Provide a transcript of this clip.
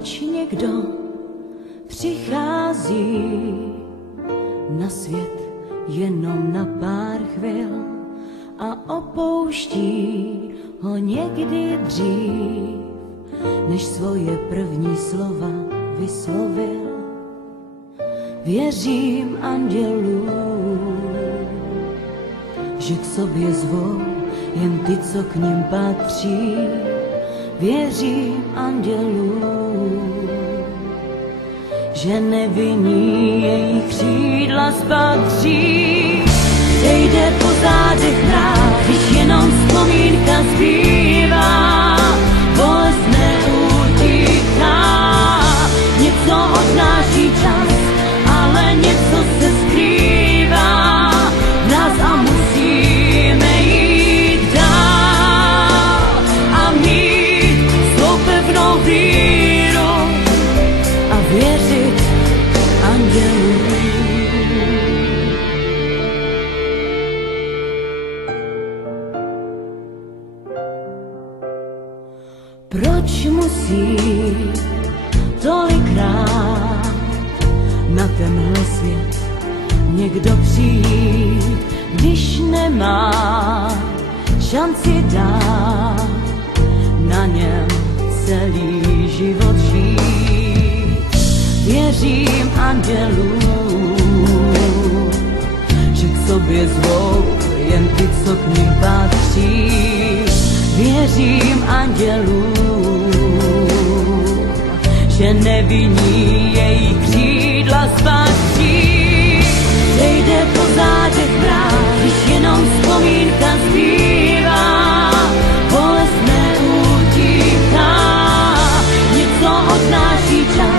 Proč někdo přichází na svět jenom na pár chvil a opouští ho někdy dřív, než svoje první slova vyslovil? Věřím andělům, že k sobě zvou jen ty, co k nim patří. Věřím andělům, že nevinní jejich křídla spatří. Sejde po zádech mráz, když jenom vzpomínka zbývá. Bolest neutíká, něco odnáší čas, ale něco se skrývá v nás a musíme jít dál a mít svou pevnou víru a věřit andělům. Proč musí tolikrát na tenhle svět někdo přijít, když nemá šanci dát na něm celý život žít? Věřím andělům, že k sobě zvou jen ty, co k nim patří. Věřím andělům, že nevinní jejich křídla spatří. Zejde po zádech mráz, když jenom vzpomínka zbývá. Bolest neutíká, něco odnáší čas,